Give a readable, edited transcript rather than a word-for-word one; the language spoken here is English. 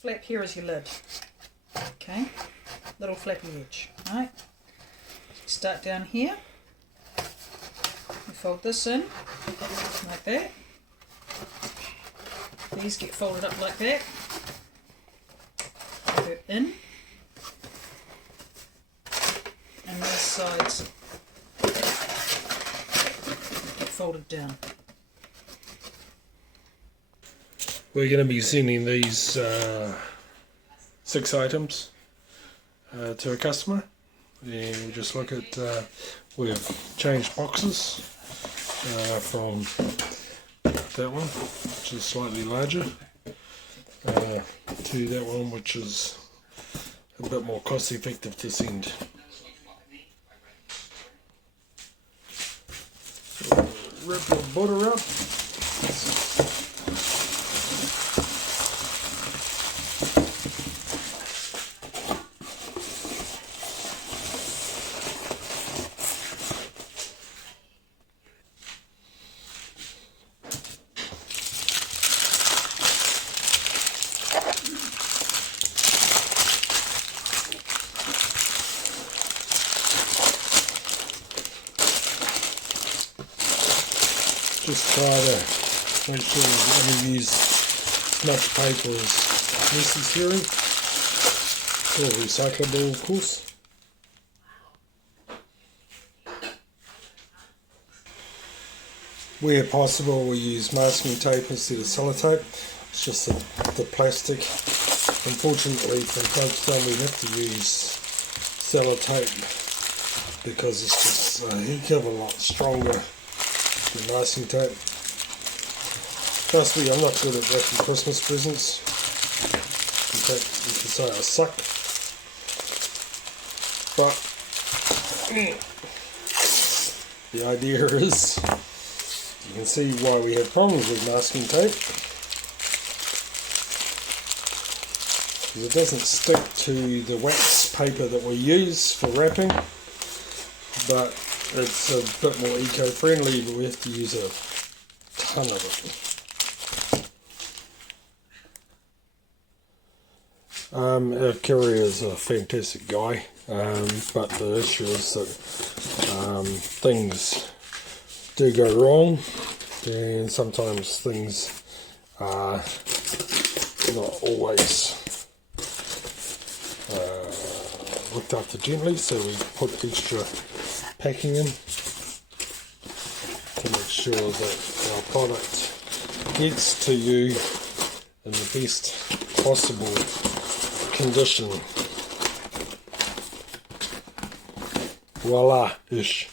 flap here is your lid. Okay, little flappy edge. Right. Start down here. You fold this in like that. These get folded up like that. Go in. And these sides get folded down. We're going to be sending these 6 items to a customer, and we'll just look at we've changed boxes from that one, which is slightly larger, to that one, which is a bit more cost effective to send. Rip your butter up. Just try to make sure you only use as much paper as necessary. It's all recyclable, of course. Where possible, we use masking tape instead of sellotape. It's just the plastic. Unfortunately, from time to time we have to use sellotape because it's just a heck of a lot stronger than masking tape. Trust me, I'm not good at wrapping Christmas presents. In fact, you could say I suck. But the idea is, you can see why we have problems with masking tape. Because it doesn't stick to the wax paper that we use for wrapping, but it's a bit more eco-friendly, but we have to use a ton of it. Our courier is a fantastic guy, but the issue is that things do go wrong, and sometimes things are not always looked after gently, so we put extra packing in to make sure that our product gets to you in the best possible condition. Voila-ish.